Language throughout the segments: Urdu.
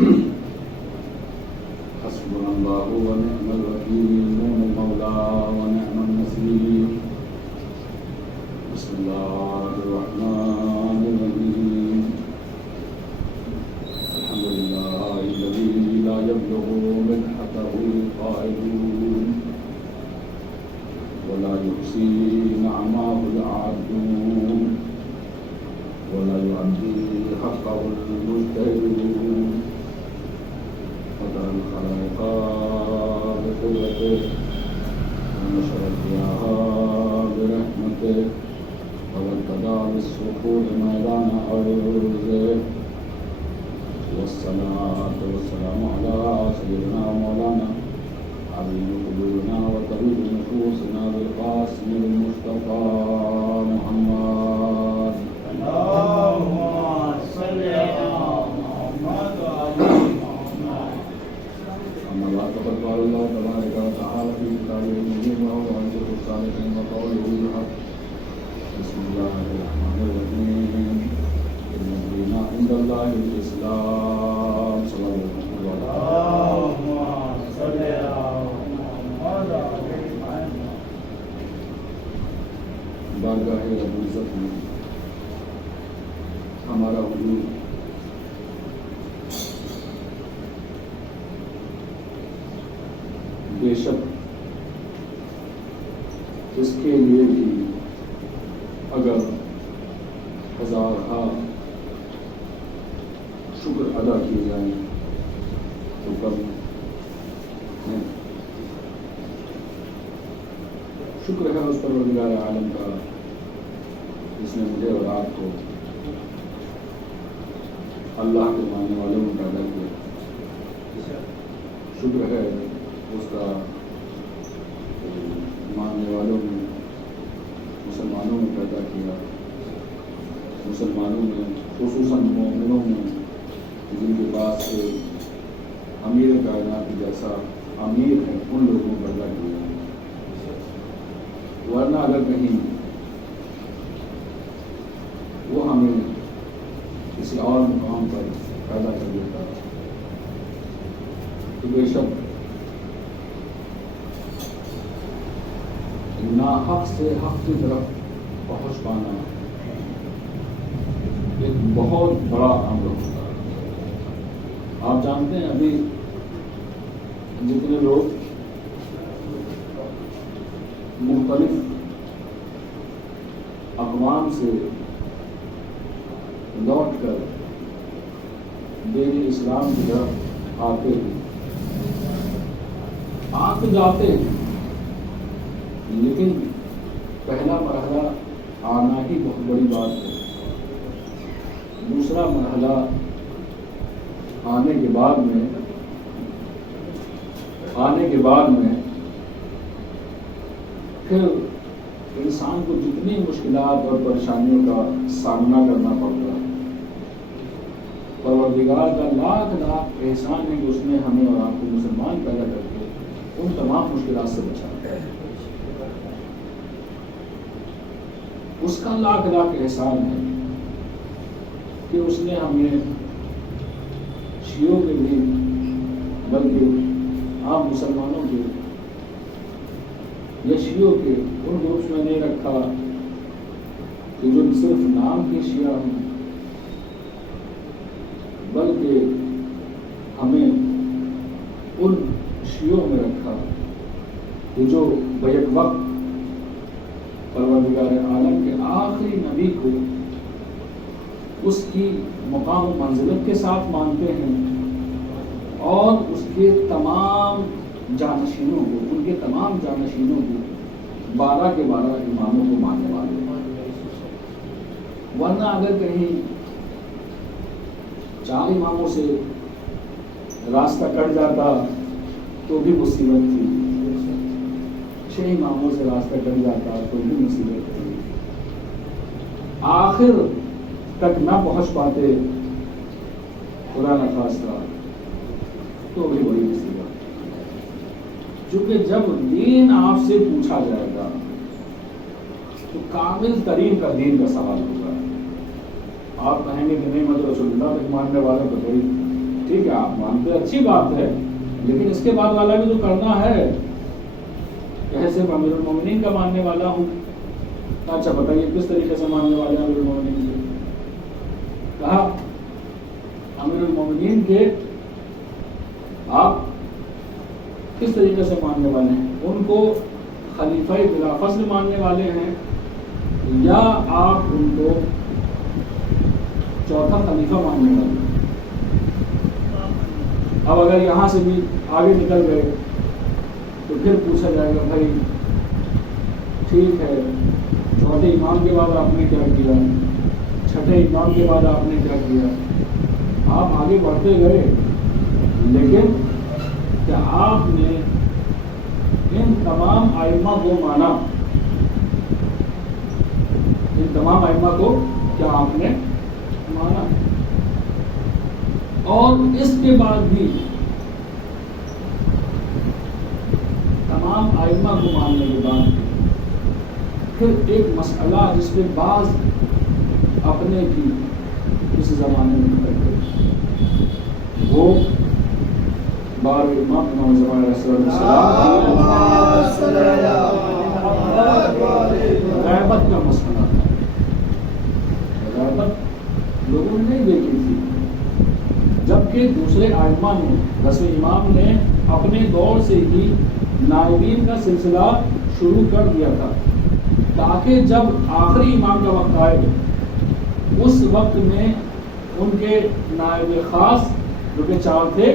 حسبنا الله ونعم الوكيل نعم المولى ونعم النصير بسم الله الرحمن الرحيم الحمد لله الذي لا يبلغ مدحته القائلون ولا يحصي نعماه العادون ولا يؤدي حقه المجتهدون وترى الخلائق بقوته ونشر الرياح برحمته وارتدى بالصخور ميدان أرضه والصلاة والسلام على سيدنا مولانا حبيب قلوبنا وطبيب نفوسنا بالقاسم المصطفى محمد اللهم صل على محمد وعلى محمد. أما بعد فقد قال الله تبارك وتعالى في كتابه المبين وهو أنزل الصالحين وقوله الحق بسم الله الرحمن الرحيم إن الدين عند الله الإسلام صلى الله عليه وسلم. اللهم صل على محمد وعلى محمد. بارگاہ رب العزت میں ہمارا وجود بے شک اس کے لیے بھی اگر ہزارہا شکر ادا کیے جائیں تو کم ہے. شکر ہے اس پروردگار عالم کا جس نے مجھے اور آپ کو اللہ کے ماننے والوں میں پیدا کیا. شکر ہے اس کا ماننے والوں میں مسلمانوں میں پیدا کیا. مسلمانوں میں خصوصاً مومنوں میں جن کے پاس امیر کائنات جیسا امیر ہے ان لوگوں کو پیدا کیا. ورنہ اگر کہیں وہ ہمیں کسی اور مقام پر پیدا کر دیتا تو بے شک ناحق سے حق کی طرف پہنچ پانا ایک بہت بڑا امر ہوتا ہے. آپ جانتے ہیں ابھی جتنے لوگ مختلف اقوام سے لوٹ کر دین اسلام کی طرف آتے ہیں آ تو جاتے ہیں لیکن پہلا مرحلہ آنا ہی بہت بڑی بات ہے. دوسرا مرحلہ آنے کے بعد میں پھر انسان کو جتنی مشکلات اور پریشانیوں کا سامنا کرنا پڑتا ہے. پروردگار کا لاکھ لاکھ احسان ہے کہ اس نے ہمیں اور آپ کو مسلمان پیدا کر کے ان تمام مشکلات سے بچایا ہے. اس کا لاکھ لاکھ احسان ہے کہ اس نے ہمیں شیعوں کے بھی بلکہ عام مسلمانوں کے یا شیعوں کے ان گروپس میں نہیں رکھا کہ جو صرف نام کے شیعہ ہیں، بلکہ ہمیں ان شیعوں میں رکھا کہ جو بیک وقت پروردگار عالم کے آخری نبی کو اس کی مقام و منزلت کے ساتھ مانتے ہیں اور اس کے تمام جانشینوں کو، ان کے تمام جانشینوں کو 12 کے 12 اماموں کو ماننے والے. ورنہ اگر کہیں 4 اماموں سے راستہ کٹ جاتا تو بھی مصیبت تھی، 6 اماموں سے راستہ کٹ جاتا تو بھی مصیبت تھی، آخر تک نہ پہنچ پاتے خدا نخواستہ تو بھی بڑی مصیبت. چونکہ جب دین آپ سے پوچھا جائے گا تو کامل ترین کا دین کا سوال ہوگا. آپ کہیں گے کہ نہیں مطلب رسول اللہ تک ماننے والے تو بڑی ٹھیک ہے، آپ کام تو اچھی بات ہے، لیکن اس کے بعد والا بھی تو کرنا ہے کہ صرف امیر المومنین کا ماننے والا ہوں۔ اچھا بتائیے کس طریقے سے ماننے والے ہیں امیر المومنین کے؟ کہا امیر المومنین کے آپ کس طریقے سے ماننے والے ہیں؟ ان کو خلیفہ بلا فصل ماننے والے ہیں یا آپ ان کو چوتھا خلیفہ ماننے والے ہیں؟ اب اگر یہاں سے بھی آگے نکل گئے تو پھر پوچھا جائے گا بھائی ٹھیک ہے، چوتھے امام کے بعد آپ نے کیا کیا، چھٹے امام کے بعد آپ نے کیا کیا؟ آپ آگے بڑھتے گئے، لیکن کیا آپ نے ان تمام ائمہ کو مانا؟ ان تمام ائمہ کو کیا آپ نے مانا؟ اور اس کے بعد بھی تمام ائمہ کو ماننے کے بعد پھر ایک مسئلہ جس پہ بعض اپنے کی اس زمانے میں کرتے وہ بار امام زمان علیہ السلام غیبت کا مسئلہ تھا۔ غیبت لوگوں نے نہیں دیکھی تھی، جبکہ دوسرے ائمہ نے، رسول امام نے اپنے دور سے ہی نائبین کا سلسلہ شروع کر دیا تھا، تاکہ جب آخری امام کا وقت آئے اس وقت میں ان کے نائب خاص جو کہ 4 تھے،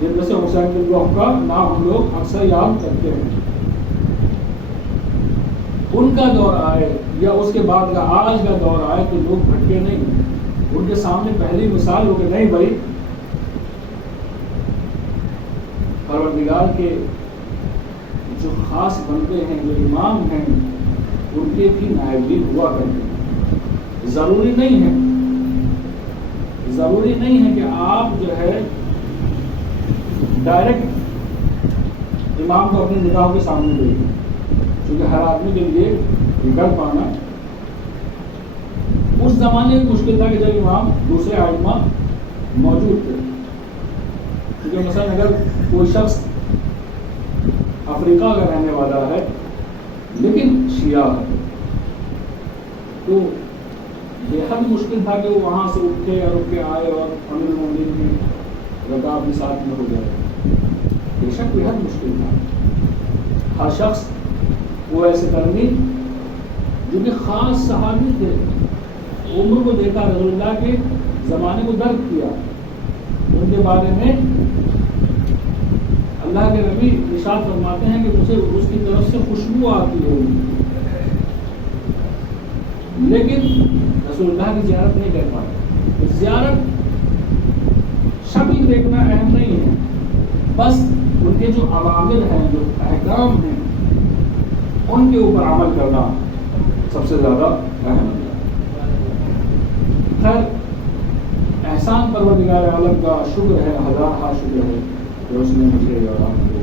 جن میں سے حسین بن روح کا نام ہم لوگ اکثر یاد کرتے ہیں، ان کا دور آئے یا اس کے بعد کا آج کا دور آئے تو لوگ بھٹکے نہیں، ان کے سامنے پہلی مثال ہو کہ نہیں بھائی پروردگار کے جو خاص بندے ہیں، جو امام ہیں، ان کے بھی نائبین ہوا کرتے ہیں۔ ضروری نہیں ہے کہ آپ جو ہے ڈائریکٹ امام کو اپنی نگاہوں کے سامنے دیکھیں، کیونکہ ہر آدمی کے لیے یہ کر پانا اس زمانے میں مشکل تھا کہ جب امام دوسرے ائمہ موجود تھے۔ کیونکہ مثلا اگر کوئی شخص افریقہ کا رہنے والا ہے لیکن شیعہ ہے تو بے حد مشکل تھا کہ وہ وہاں سے اٹھ کے آئے اور امیر المومنین کی رکاب کے ساتھ میں ہو جائے۔ بے شک بے حد مشکل تھا، ہر شخص وہ ایسے کرنی جو کہ خاص صحابی تھے، عمر کو دیکھا، رسول اللہ کے زمانے کو درک کیا، ان کے بارے میں اللہ کے نبی ارشاد فرماتے ہیں کہ مجھے اس کی طرف سے خوشبو آتی ہے، لیکن رسول اللہ کی زیارت نہیں کر پاتے۔ زیارت شکل دیکھنا اہم نہیں ہے، بس ان کے جو عوامر ہیں، جو احکام ہیں، ان کے اوپر عمل کرنا سب سے زیادہ اہم ہے۔ خیر، احسان پروردگار عالم کا شکر ہے، ہزارہ شکر ہے کہ اس نے مجھے اور آپ کو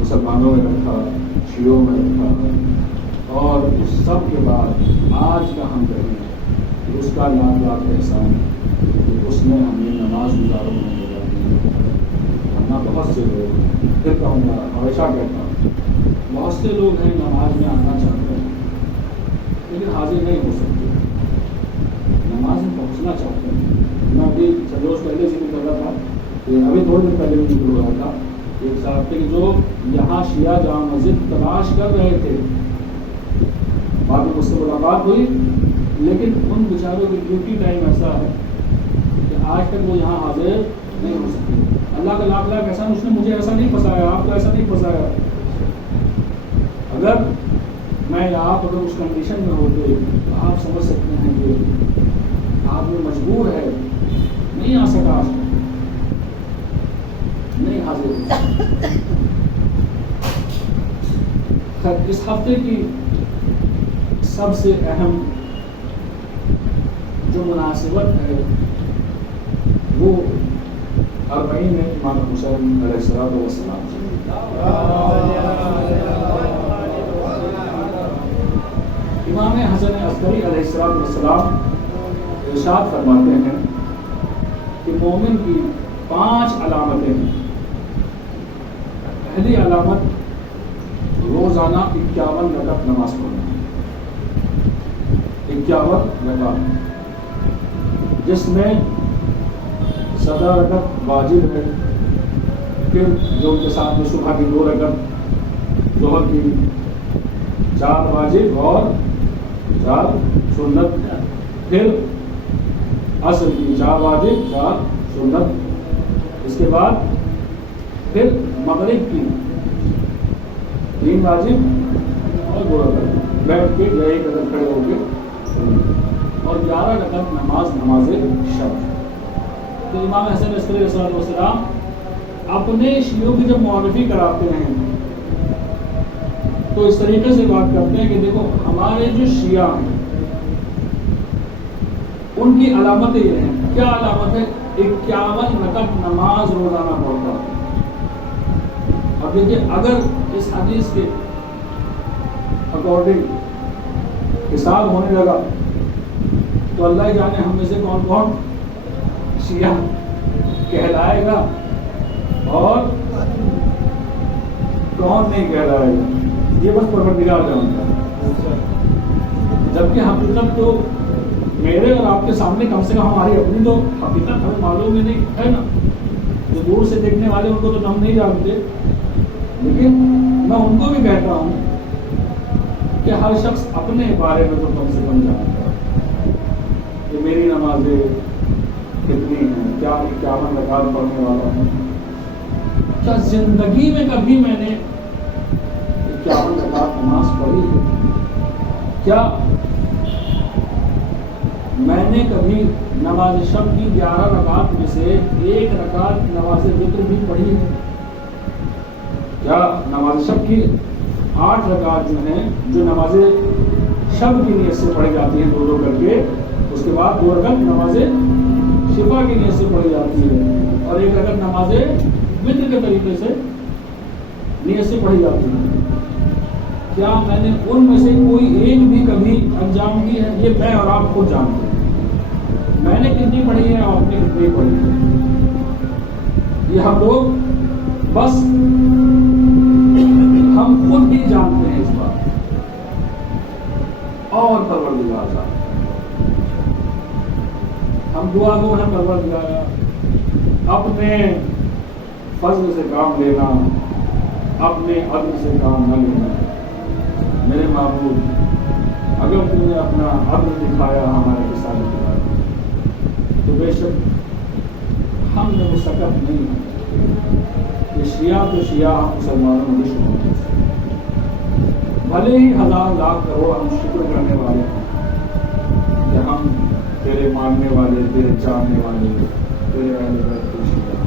مسلمانوں میں رکھا، شیعوں میں رکھا، اور اس سب کے بعد آج کا ہم کہیں کہ اس کا لاکھ لاکھ احسان کہ اس نے ہمیں نماز گزاروں میں لگا دی۔ ورنہ بہت سے لوگ، پھر کہوں گا، ہمیشہ کہتا ہوں، بہت سے لوگ ہیں نماز میں آنا چاہتے ہیں لیکن حاضر نہیں ہو سکتے، نماز میں پہنچنا چاہتے ہیں۔ میں ابھی چند روز پہلے ذکر کر رہا تھا کہ ابھی تھوڑے دن پہلے بھی ذکر ہو رہا تھا، ایک صاحب تھے جو یہاں شیعہ جامع مسجد تلاش کر رہے تھے، بعد میں اس سے ملاقات ہوئی، لیکن ان بیچاروں کی ڈیوٹی ٹائم ایسا ہے کہ آج تک وہ یہاں حاضر نہیں ہو سکتے۔ اللہ کا لاکھ لاکھ احسان، اس نے مجھے ایسا نہیں پھنسایا، آپ کو ایسا نہیں پھنسایا۔ اگر میں یا آپ اگر اس کنڈیشن میں ہوتے تو آپ سمجھ سکتے ہیں کہ آدمی مجبور ہے، نہیں آ سکا، آج تک نہیں حاضر۔ خیر، اس ہفتے کی سب سے اہم جو مناسبت ہے وہ 40 میں امام حسین علیہ السلام سے۔ امام حسن عسکری علیہ السلام ارشاد فرماتے ہیں کہ مومن کی 5 علامتیں ہیں۔ پہلی علامت روزانہ 51 رکعت نماز پڑھنا، 51 رکعت، جس میں 17 رکعت واجب ہے، پھر جو کے ساتھ میں صبح کی 2 رکعت، ظہر کی 4 واجب اور 4 سنت، پھر عصر کی 4 واجب 4 سنت، اس کے بعد پھر مغرب کی 3 واجب اور 2 رکعت بیٹھ کے یا 1 رکعت کھڑے ہو کے، اور 11 رکعت نماز شب۔ تو امام حسن عسکری علیہ السلام اپنے شیعوں کی جب معرفی کراتے ہیں تو اس طریقے سے بات کرتے ہیں کہ دیکھو ہمارے جو شیعہ ہیں ان کی علامتیں یہ ہیں۔ کیا علامت ہے؟ 51 رکعت نماز روزانہ پڑھتا ہے۔ اب دیکھیے اگر اس حدیث کے اکارڈنگ حساب ہونے لگا تو اللہ ہی جانے ہم میں سے کون کون شیعہ کہلائے گا اور کون نہیں کہلائے گا، یہ بس پروردگار جانتا ہے۔ جبکہ حقیقت تو میرے اور آپ کے سامنے کم سے کم ہماری اپنی تو حقیقت ہمیں معلوم ہی نہیں ہے نا، جو دور سے دیکھنے والے ان کو تو ہم نہیں جانتے، لیکن میں ان کو بھی کہتا ہوں کہ ہر شخص اپنے بارے میں تو کم سے کم جانتا ہے کہ میری نمازیں کتنی ہیں، کیا 51 رکعت پڑھنے والا ہوں، کیا زندگی میں کبھی میں نے 51 رکعت نماز پڑھی ہے، کیا میں نے کبھی نماز شب کی 11 رکعت میں سے 1 رکعت نماز وتر بھی پڑھی ہے، کیا نماز شب کی 8 رکعت جو ہیں جو نماز شب کی نیت سے پڑھی جاتی ہیں 2 کر کے، اس کے بعد 2 رکعت نماز شفا کی نیت سے پڑھی جاتی ہے اور 1 رکعت نماز وتر کے طریقے سے نیت سے پڑھی جاتی ہے، کیا میں نے ان میں سے کوئی ایک بھی کبھی انجام کی ہے؟ یہ میں اور آپ خود جانتے ہیں میں نے کتنی پڑھی ہے اور آپ نے کتنی پڑھی ہے، یہ ہم لوگ بس ہم خود ہی جانتے ہیں اس بات، اور پروردگار جانتے ہیں۔ ہم دعا گو ہیں پروردگار اپنے فضل سے کام لینا، اپنے عدل سے کام نہ لینا۔ میرے معبود اگر تم نے اپنا عدل دکھایا ہمارے رسالے کے بارے میں تو بے شک ہم نے وہ سکت نہیں ہے کہ شیعہ تو شیعہ ہم مسلمانوں میں شکر ہیں، بھلے ہی 1000 لاکھ کروڑ ہم شکر کرنے والے ہیں کہ ہم تیرے ماننے والے، تیرے جاننے والے، تیرے اہل بیت کے شیعہ۔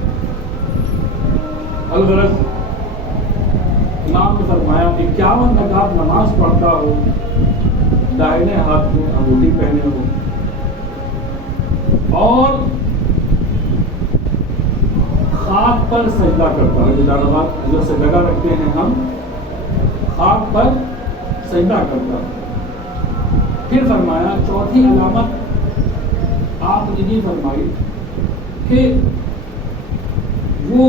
الغرض امام نے فرمایا 51 رکعت نماز پڑھتا ہو، دائنے ہاتھ میں انگوٹھی پہنے ہو اور خاک پر سجدہ کرتا ہے، جو سجدہ رکھتے ہیں ہم، خاک پر سجدہ کرتا ہے۔ پھر فرمایا چوتھی علامت آپ نے یہ فرمائی کہ وہ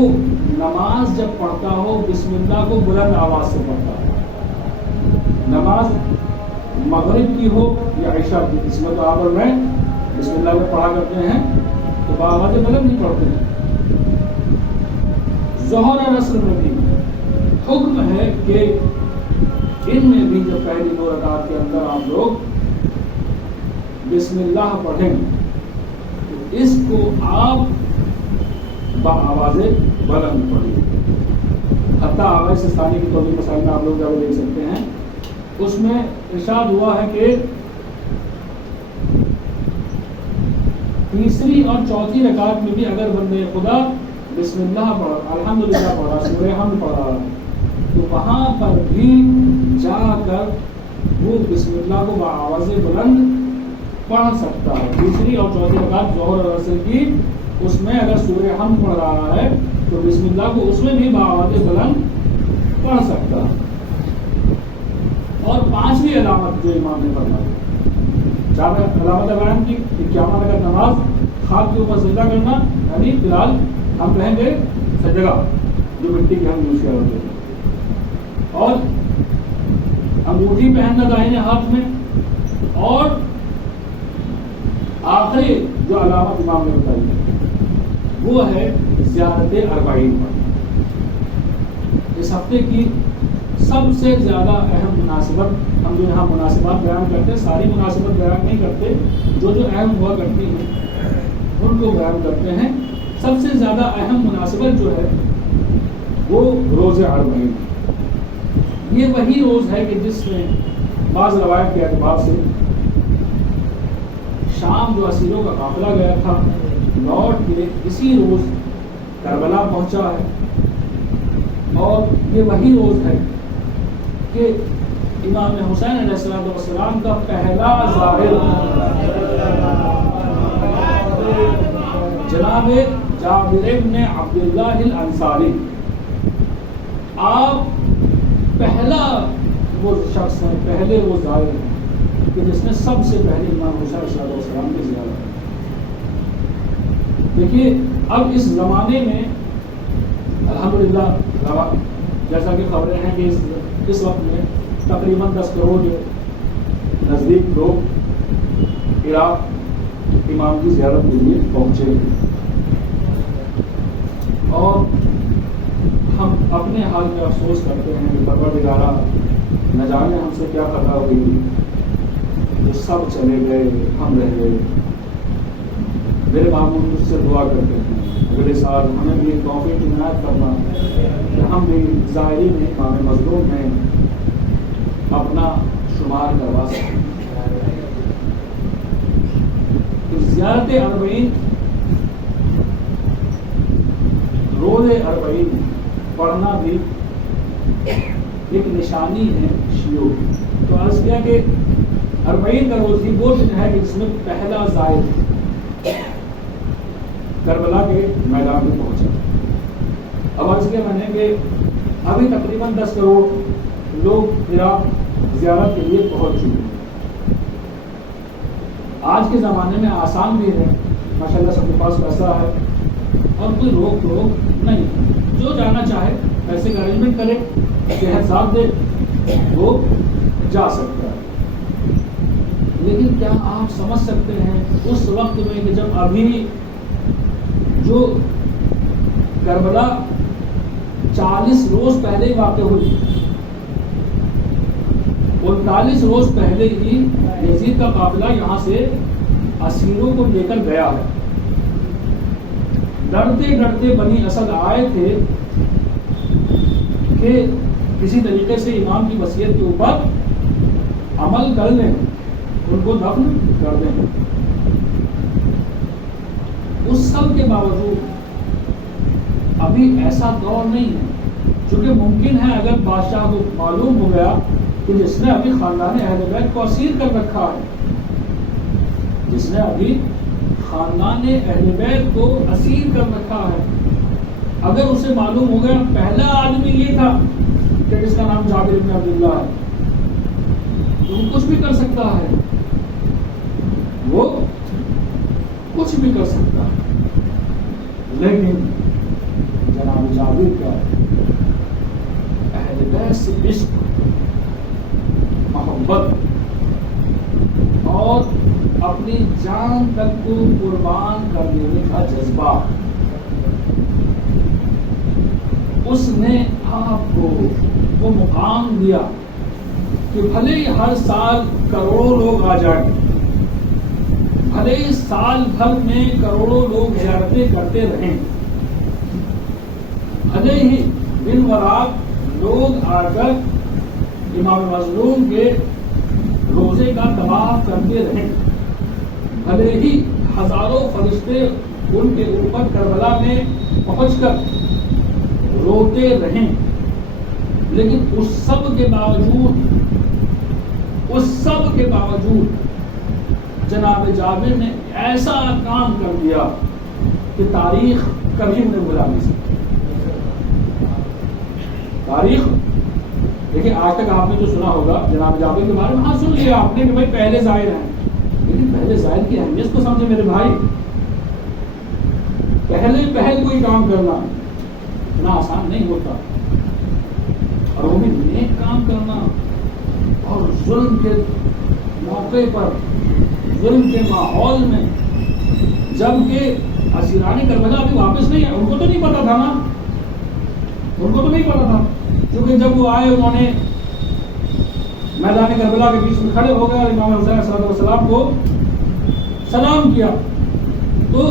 نماز جب پڑھتا ہو بسم اللہ کو بلند آواز سے پڑھتا ہے، نماز مغرب کی ہو یا عشاء کی، اس میں تو آپ اور میں بسم اللہ کو پڑھا کرتے ہیں تو بآواز بلند نہیں پڑھتے ہیں۔ ظہر اور عصر میں بھی حکم ہے کہ ان میں بھی جب پہلی 2 رکعت کے اندر آپ لوگ بسم اللہ پڑھیں تو اس کو آپ بآواز بلند پڑھیں، حتیٰ آواز ثانی کی توضیح مسائل میں آپ لوگ جب دیکھ سکتے ہیں، اس میں ارشاد ہوا ہے کہ تیسری اور چوتھی رکعت میں بھی اگر بندے خدا بسم اللہ پڑھا، الحمدللہ پڑھا، سورہ حمد پڑھا، تو وہاں پر بھی جا کر وہ بسم اللہ کو بآواز بلند پڑھ سکتا ہے۔ تیسری اور چوتھی رکعت ظہر اور عصر کی، اس میں اگر سورہ حمد پڑھ رہا ہے تو بسم اللہ کو اس میں بھی بآواز بلند پڑھ سکتا ہے۔ اور 5ویں علامت جو امام نے فرمائی، 4 علامت بیان کی 51 رکعت نماز خاک کے اوپر سجدہ کرنا، یعنی فی الحال ہم کہیں گے سجدہ جو مٹی کی ہم یوز کر رہے ہیں، اور انگوٹھی پہننا داہنے ہاتھ میں، اور آخری جو علامت امام نے بتائی وہ ہے زیارت اربعین پر۔ اس ہفتے کی سب سے زیادہ اہم مناسبت، ہم جو یہاں مناسبات بیان کرتے ہیں ساری مناسبت بیان نہیں کرتے، جو جو اہم ہوا کرتی ہیں ان کو بیان کرتے ہیں۔ سب سے زیادہ اہم مناسبت جو ہے وہ روز اربعین، یہ وہی روز ہے کہ جس میں بعض روایت کے اعتبار سے شام جو اسیروں کا قافلہ گیا تھا لوٹ کے اسی روز کربلا پہنچا ہے، اور یہ وہی روز ہے کہ امام حسین علیہ السلام کا پہلا ظاہر جناب جابر بن عبداللہ الانصاری، آپ پہلا وہ شخص ہیں، پہلے وہ ظاہر ہیں کہ جس نے سب سے پہلے امام حسین علیہ السلام کی زیارت کی۔ دیکھیے اب اس زمانے میں الحمدللہ جیسا کہ خبریں ہیں کہ اس وقت میں تقریباً 10 کروڑ نزدیک لوگ عراق امام کی زیارت کے لیے پہنچے، اور ہم اپنے حال میں افسوس کرتے ہیں کہ پروردگارہ نہ جانے ہم سے کیا خطا ہوئی، جو سب چلے گئے ہم رہ گئے۔ میرے معمول مجھ سے دعا کرتے ہیں اگلے سال ہمیں بھی توفیق عنایت کرنا کہ ہم بھی زائرین میں امام مظلوم میں اپنا شمار کروا سکیں۔ زیارت اربعین، روز اربعین پڑھنا بھی ایک نشانی ہے شیعوں کی۔ تو عرض کیا کہ اربعین کا روز ہی وہ دن ہے کہ جس میں پہلا زائر کربلا کے میدان میں پہنچا۔ اب عرض کیا میں نے کہ ابھی تقریباً 10 کروڑ لوگ عراق زیارت کے لیے پہنچ چکے ہیں۔ آج کے زمانے میں آسان بھی ہے، ماشاءاللہ سب کے پاس پیسہ ہے اور کوئی روک ٹوک نہیں، جو جانا چاہے پیسے کا ارینجمنٹ کرے، صحت ساتھ دے، وہ جا سکتا ہے۔ لیکن کیا آپ سمجھ سکتے ہیں اس وقت میں کہ جب ابھی جو کربلا 40 روز پہلے واقع ہوئی، 39 روز پہلے ہی یزید کا قافلہ یہاں سے اسیروں کو لے کر گیا ہے۔ ڈرتے ڈرتے بنی اسد آئے تھے کہ کسی طریقے سے امام کی وصیت کے اوپر عمل کر لیں، ان کو دفن کر دیں۔ اس سب کے باوجود ابھی ایسا دور نہیں ہے، چونکہ ممکن ہے اگر بادشاہ کو معلوم ہو گیا کہ جس نے ابھی خاندان اہل بیت کو اسیر کر رکھا ہے، جس نے ابھی خاندان اہل بیت کو اسیر کر رکھا ہے، اگر اسے معلوم ہو گیا پہلا آدمی یہ تھا کہ جس کا نام جابر بن عبداللہ ہے، تو وہ کچھ بھی کر سکتا ہے، وہ کچھ بھی کر سکتا ہے۔ لیکن جناب جابر کا اہل بیت سے عشق، محبت اور اپنی جان تک کو قربان کر دینے کا جذبہ، اس نے آپ کو وہ مقام دیا کہ بھلے ہی ہر سال کروڑوں لوگ آ جائیں، بھلے ہی سال بھر میں کروڑوں لوگ زیارتیں کرتے رہیں، بھلے ہی دن برات لوگ آ کر امام مظلوم کے روزے کا طواف کرتے رہیں، بھلے ہی ہزاروں فرشتے ان کے اوپر کربلا میں پہنچ کر روتے رہیں، لیکن اس سب کے باوجود جناب جابر نے ایسا کام کر دیا کہ تاریخ کبھی انہیں بھلا نہیں سکتی۔ تاریخ دیکھیں، آج تک آپ نے جو سنا ہوگا جناب جابر کے بارے میں، ہاں سن لیا آپ نے کہ بھائی پہلے زائر ہیں، لیکن پہلے زائر کی اہمیت کو سمجھے میرے بھائی۔ پہل کوئی کام کرنا اتنا آسان نہیں ہوتا، اور وہ بھی نیک کام کرنا، اور ظلم کے موقع پر، ظلم کے ماحول میں، جبکہ اسیران کربلا ابھی واپس نہیں آئے، ان کو تو نہیں پتا تھا نا، ان کو تو نہیں پتا تھا، کیونکہ جب وہ آئے انہوں نے میدان کربلا کے بیچ میں کھڑے ہو گئے اور امام حسین صلی اللہ علیہ وسلم کو سلام کیا، تو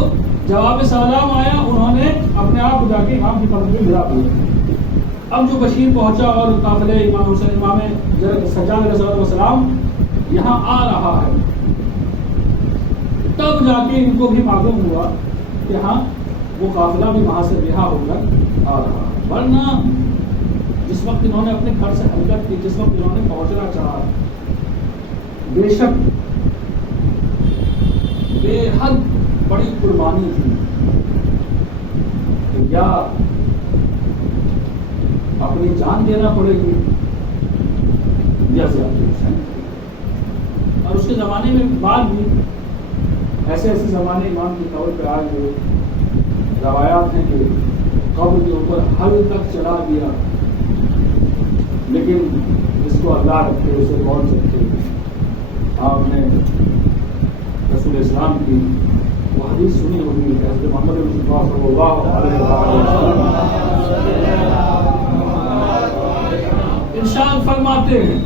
جواب سلام آیا، انہوں نے اپنے آپ کو جا کے امام کی پگڑی میں گرا دیا۔ اب جو بشیر پہنچا اور قافلے امام حسین امام سجاد علیہ السلام یہاں آ رہا ہے، تب جا کے ان کو بھی معلوم ہوا کہ ہاں وہ قافلہ بھی وہاں سے رہا ہو کر آ رہا ہے، ورنہ جس وقت انہوں نے اپنے گھر سے حرکت کی، جس وقت انہوں نے پہنچنا چاہا، بے شک بے حد بڑی قربانی تھی، یا اپنی جان دینا پڑے گی یا زیادہ حسین، اور اس کے زمانے میں بعد بھی ایسے زمانے امام کی قبر پہ آئے ہوئے روایات ہیں کہ قبر کے اوپر حل تک چلا گیا، لیکن جس کو اللہ رکھے اسے کون سکتے۔ آپ نے رسول اسلام کی وہ حدیث سنی ہوگی کہ حضرت محمد مصطفیٰ صلی اللہ علیہ وسلم ارشاد فرماتے ہیں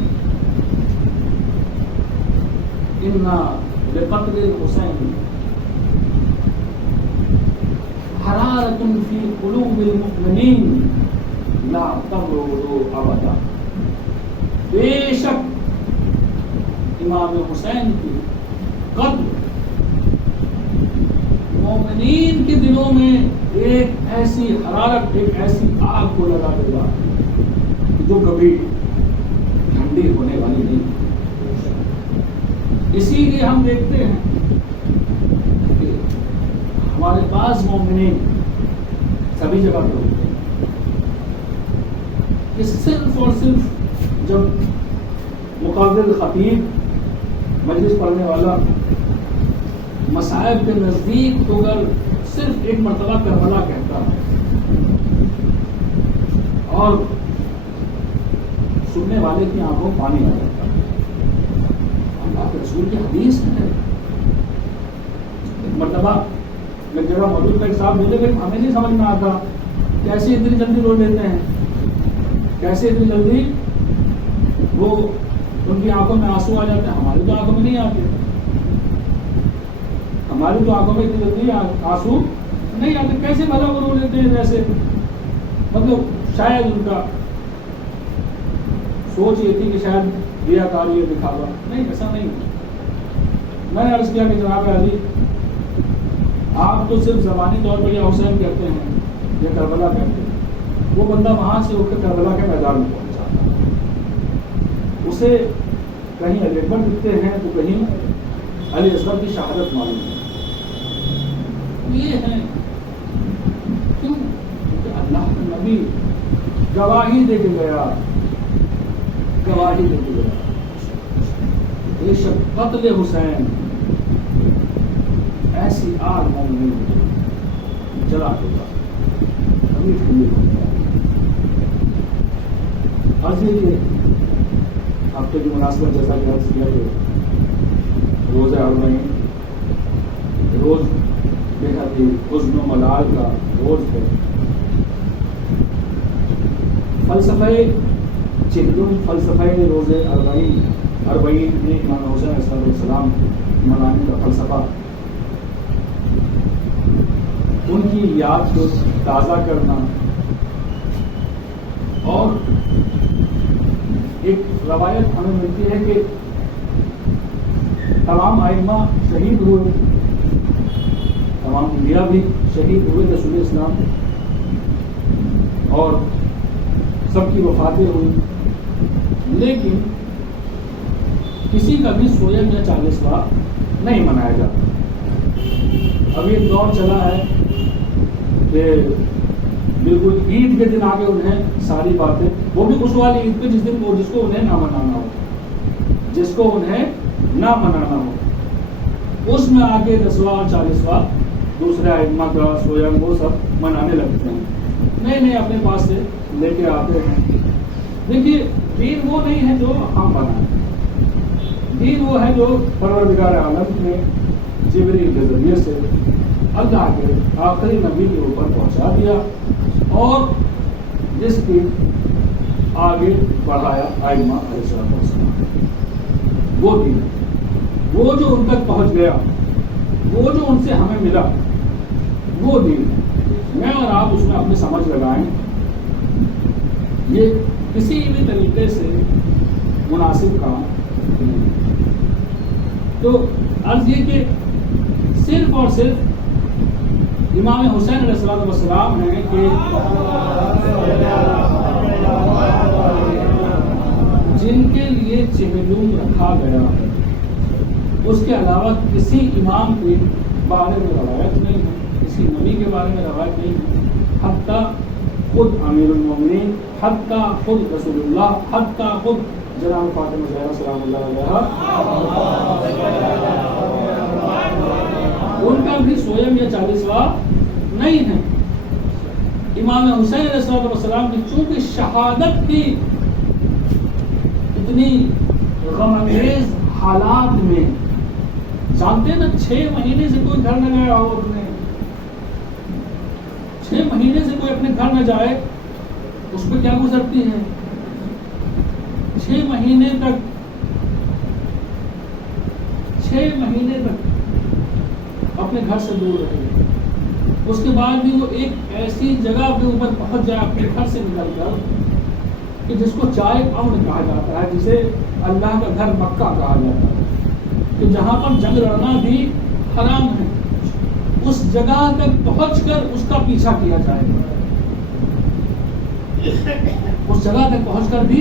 اِنَّ لِقَتْلِ الْحُسَيْنِ حَرَارَةٌ فِي قُلُوبِ الْمُؤْمِنِينَ لَا تَبْرُدُ أَبَدًا، بے شک امام حسین کی قتل مومنین کے دلوں میں ایک ایسی حرارت، ایک ایسی آگ کو لگا دے گا جو کبھی ٹھنڈی ہونے والی نہیں۔ اسی لیے ہم دیکھتے ہیں کہ ہمارے پاس مومنین سبھی جگہ پہ ہوتے ہیں کہ صرف اور صرف جب مقابل خطیب مجلس پڑھنے والا مصائب کے نزدیک ہو کر صرف ایک مرتبہ کربلا کہتا ہے اور سننے والے کی آنکھوں پانی آ جاتا ہے، اللہ کے رسول کی حدیث ہے۔ ایک مرتبہ ایک جگہ موجود کا ایک صاحب بولے کہ ہمیں نہیں سمجھ میں آتا کیسے اتنی جلدی رو لیتے ہیں، کیسے اتنی جلدی وہ ان کی آنکھوں میں آنسو آ جاتے ہیں، ہماری تو آنکھوں میں نہیں آتے، ہماری تو آنکھوں میں اتنی جلدی آنسو نہیں آتے، کیسے بھلا وہ رو لیتے ہیں جیسے، مطلب شاید ان کا سوچ یہ تھی کہ شاید ریاکاری ہے، دکھاوا، نہیں ایسا نہیں۔ میں نے عرض کیا کہ جناب علی آپ تو صرف زبانی طور پر یا حسین کہتے ہیں یا کربلا کہتے ہیں، وہ بندہ وہاں سے اٹھ کر کربلا کے میدان میں پہنچا، اسے کہیں علی اکبر دکھتے ہیں تو کہیں علی اصغر کی شہادت معلوم ہے۔ یہ ہے کیوں؟ کیونکہ اللہ کے نبی گواہی دے کے گیا، گواہی دے کے گیا، بے شک قتل حسین ایسی آگ مومن جلا دے گا، ابھی ٹھنڈی ہو گیا۔ عرض یہ کہ ہفتے کی مناسبت جیسا کہ عرض کیا کہ روزہ اربعین روز بے حد ہی حزن و ملال کا روز ہے۔ فلسفہ چہلم فلسفہ روزے اربعین میں امام حسین علیہ السلام منانے کا فلسفہ، ان کی یاد کو تازہ کرنا، اور ایک روایت ہمیں ملتی ہے کہ تمام ائمہ شہید ہوئے، تمام انبیاء بھی شہید ہوئے رسول اسلام، اور سب کی وفاتیں ہوئی، لیکن کسی کا بھی سویم یا 40واں نہیں منایا جاتا۔ اب یہ دور چلا ہے کہ بالکل عید کے دن آگے انہیں ساری باتیں، وہ بھی اس والی عید پہ جس دن وہ جس کو انہیں نہ منانا ہو، جس کو انہیں نہ منانا ہو، اس میں آگے 10واں اور 40واں دوسرے ائمہ کا سویم وہ سب منانے لگتے ہیں، نئے اپنے پاس سے لے کے آتے ہیں۔ دیکھیے دین وہ نہیں ہے جو ہم بنائیں، دین وہ ہے جو پروردگار عالم نے جبریل کے ذریعے سے اللہ کے آخری نبی کے اوپر پہنچا دیا اور جس کی آگے بڑھایا ائمہ علیہ السلام۔ وہ دین وہ جو ان تک پہنچ گیا، وہ جو ان سے ہمیں ملا، وہ دین میں اور آپ اس میں اپنی سمجھ لگائیں، یہ کسی بھی طریقے سے مناسب کام نہیں۔ تو عرض یہ کہ صرف اور صرف امام حسین علیہ السلام ہیں کہ جن کے لیے چہلم رکھا گیا ہے، اس کے علاوہ کسی امام کے بارے میں روایت نہیں ہے، کسی نبی کے بارے میں روایت نہیں ہے، حتیٰ خود امیر المومنین، حتیٰ خود رسول اللہ، حتیٰ خود جناب فاطمہ زہرا سلام اللہ علیہا، ان کا بھی سویم یا 40واں نہیں ہے۔ امام حسین علیہ السلام کی چونکہ شہادت کی اتنی غم انگیز حالات میں، جانتے ہیں نا 6 مہینے سے کوئی گھر نہ گیا ہو، اپنے 6 مہینے سے کوئی اپنے گھر نہ جائے، اس پہ کیا گزرتی ہے؟ 6 مہینے تک اپنے گھر سے دور رہے، اس کے بعد بھی وہ ایک ایسی جگہ کے اوپر پہنچ جائے اپنے گھر سے نکل کر کہ جس کو چائے امن کہا جاتا ہے، جسے اللہ کا گھر مکہ کہا جاتا ہے، کہ جہاں پر جنگ لڑنا بھی حرام ہے، اس جگہ تک پہنچ کر اس کا پیچھا کیا جائے، اس جگہ تک پہنچ کر بھی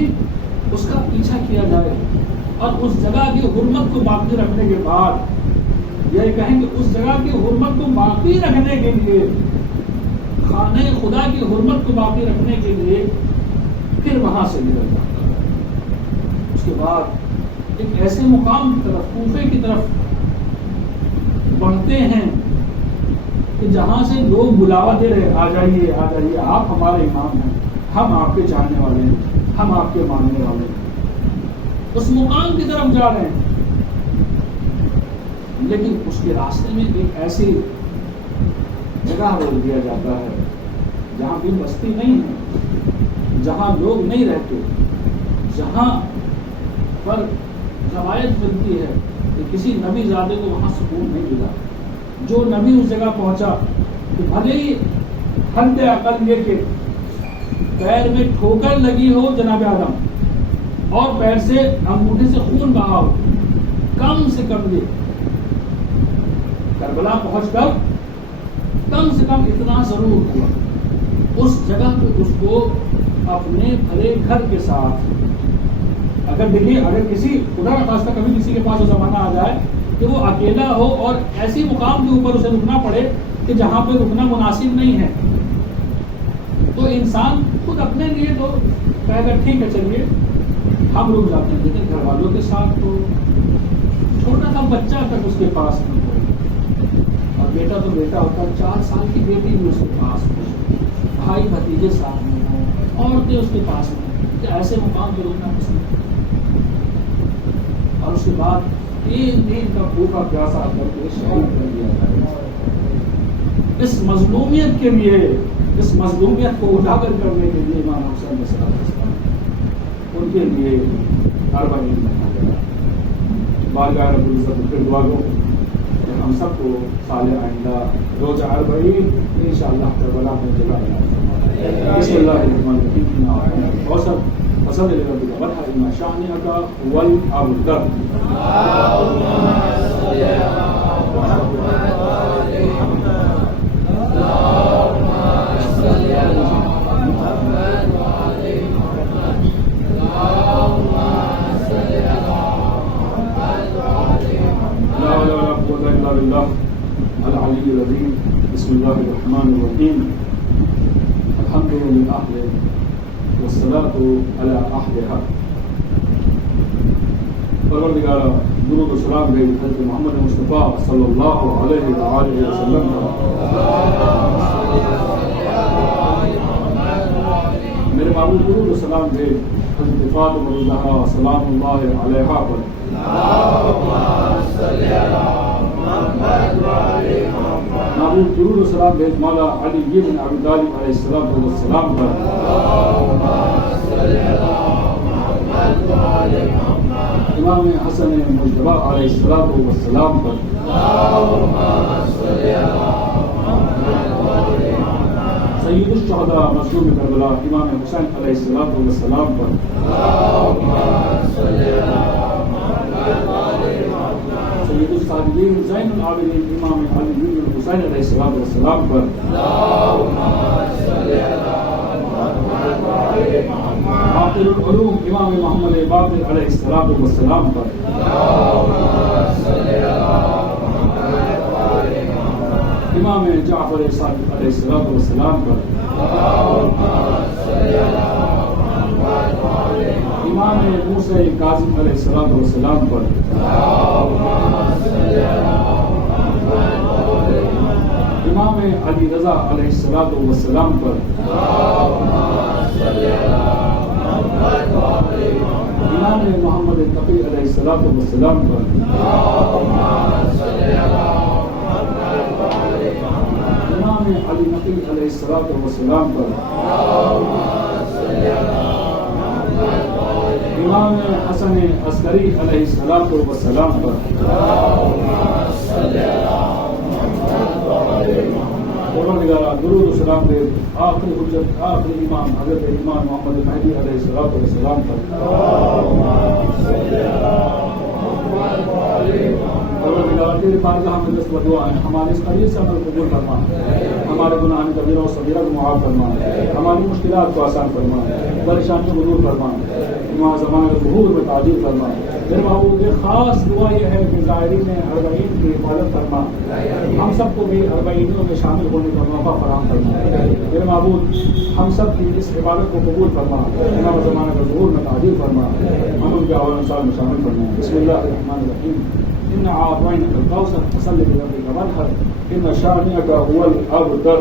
اس کا پیچھا کیا جائے، اور اس جگہ کی حرمت کو باقی رکھنے کے بعد یہ کہیں کہ اس جگہ کی حرمت کو باقی رکھنے کے لیے، خانہ خدا کی حرمت کو باقی رکھنے کے لیے پھر وہاں سے نکل جاتا ہے۔ اس کے بعد ایک ایسے مقام کی طرف، کوفے کی طرف بڑھتے ہیں کہ جہاں سے لوگ بلاوا دے رہے، آ جائیے آ جائیے، آپ ہمارے امام ہیں، ہم آپ کے جاننے والے ہیں، ہم آپ کے ماننے والے ہیں، اس مقام کی طرف جا رہے ہیں۔ لیکن اس کے راستے میں ایک ایسی جگہ روک دیا جاتا ہے جہاں بھی بستی نہیں ہے، جہاں لوگ نہیں رہتے، جہاں پر روایت بنتی ہے کہ کسی نبی زادے کو وہاں سکون نہیں ملا۔ جو نبی اس جگہ پہنچا کہ بھلے ہی حد عقل یہ کہ پیر میں ٹھوکر لگی ہو جناب آدم اور پیر سے انگوٹھے سے خون بہا ہو، کم سے کم یہ کربلا پہنچ کر کم سے کم اتنا ضرور ہوا، اس جگہ پہ اس کو اپنے بھلے گھر کے ساتھ، اگر دیکھیے اگر کسی خدا نہ خواستہ کبھی کسی کے پاس وہ زمانہ آ جائے کہ وہ اکیلا ہو اور ایسی مقام کے اوپر اسے رکنا پڑے کہ جہاں پہ رکنا مناسب نہیں ہے، تو انسان خود اپنے لیے تو کہے گا ٹھیک ہے چلیے ہم رک جاتے ہیں، لیکن گھر والوں کے ساتھ تو چھوٹا سا بچہ تک اس کے پاس نہیں ہو، اور بیٹا تو بیٹا ہوتا ہے، 4 سال کی بیٹی بھی اس کے پاس ہو، بھائی بھتیجے ساتھ میں ہوں، عورتیں اس کے پاس میں، کہ ایسے مقام پہ رکنا پسند ہے۔ اور اس کے بعد 3 دن کا بھوکا پیاسا کر کے شہید کر دیا جائے۔ اس مظلومیت کے لیے، اس مظلومیت کو اجاگر کرنے کے لیے امام حسین علیہ السلام ان کے لیے 40 رکھا گیا۔ بارگاہ رب العزت پھر دعا گو کہ ہم سب کو سال آئندہ روزہ 40 انشاءاللہ کربلا میں جگہ عطا۔ بسم اللہ الرحمن الرحیم۔ وصل لربک وانحر ان شانئک هو الابتر۔ العلی العظیم۔ بسم اللہ الرحمن الرحیم۔ الحمد للہ والصلاة علی اہلہا۔ پروردگارہ درود و سلام بھیج حضرت محمد مصطفیٰ صلی اللہ علیہ وآلہ وسلم پر۔ میرے معبود درود و سلام بھیج حضرت فاطمہ الزہرا سلام اللہ علیہا پر۔ معبود درود و سلام بھیج مولا علی بن ابی طالب علیہ السلام پر۔ امام حسن مجتبی علیہ السلام پر۔ سید الشہداء مظلوم کربلا امام حسین علیہ السلام پر۔ سید الصابرین زین العابدین امام علی بن حسین علیہ السلام پر۔ باقر العلوم امام محمد باقر علیہ السلام پر۔ امام جعفر صادق علیہ السلام پر۔ امام موسیٰ کاظم علیہ السلام پر۔ امام علی رضا علیہ السلام پر۔ امام محمد تقی علیہ السلام پر۔ امام علی نقی علیہ السلام پر۔ امام حسن عسکری علیہ السلام پر۔ پروردگارہ درود و سلام دے آخری حجت آخری امام حضرت امام محمد مہدی علیہ السلام پر۔ پروردگارہ تیرے بارگاہ میں دست و دعا ہے، ہمارے اس قلیل سے عمل قبول فرما، ہمارے گناہ کبیرہ و صغیرہ کو معاف فرما، ہماری مشکلات کو آسان فرما، پریشانیوں کو دور فرما، امام زمانہ کے ظہور میں تعجیل فرما۔ میرے معبود یہ خاص دعا یہ ہے کہ زائرین اربعین کی حفاظت فرما، ہم سب کو بھی اربعینیوں میں شامل ہونے کا موقع فراہم فرما۔ میرے معبود ہم سب کی اس عبادت کو قبول فرما، امام زمانہ کے ظہور میں تعجیل فرما، ہم ان کے اول انصار میں شامل فرما۔ بسم اللہ الرحمن الرحیم۔ إن أعطيناك الكوثر فصل لربك وانحر إن شانئك هو الأبتر۔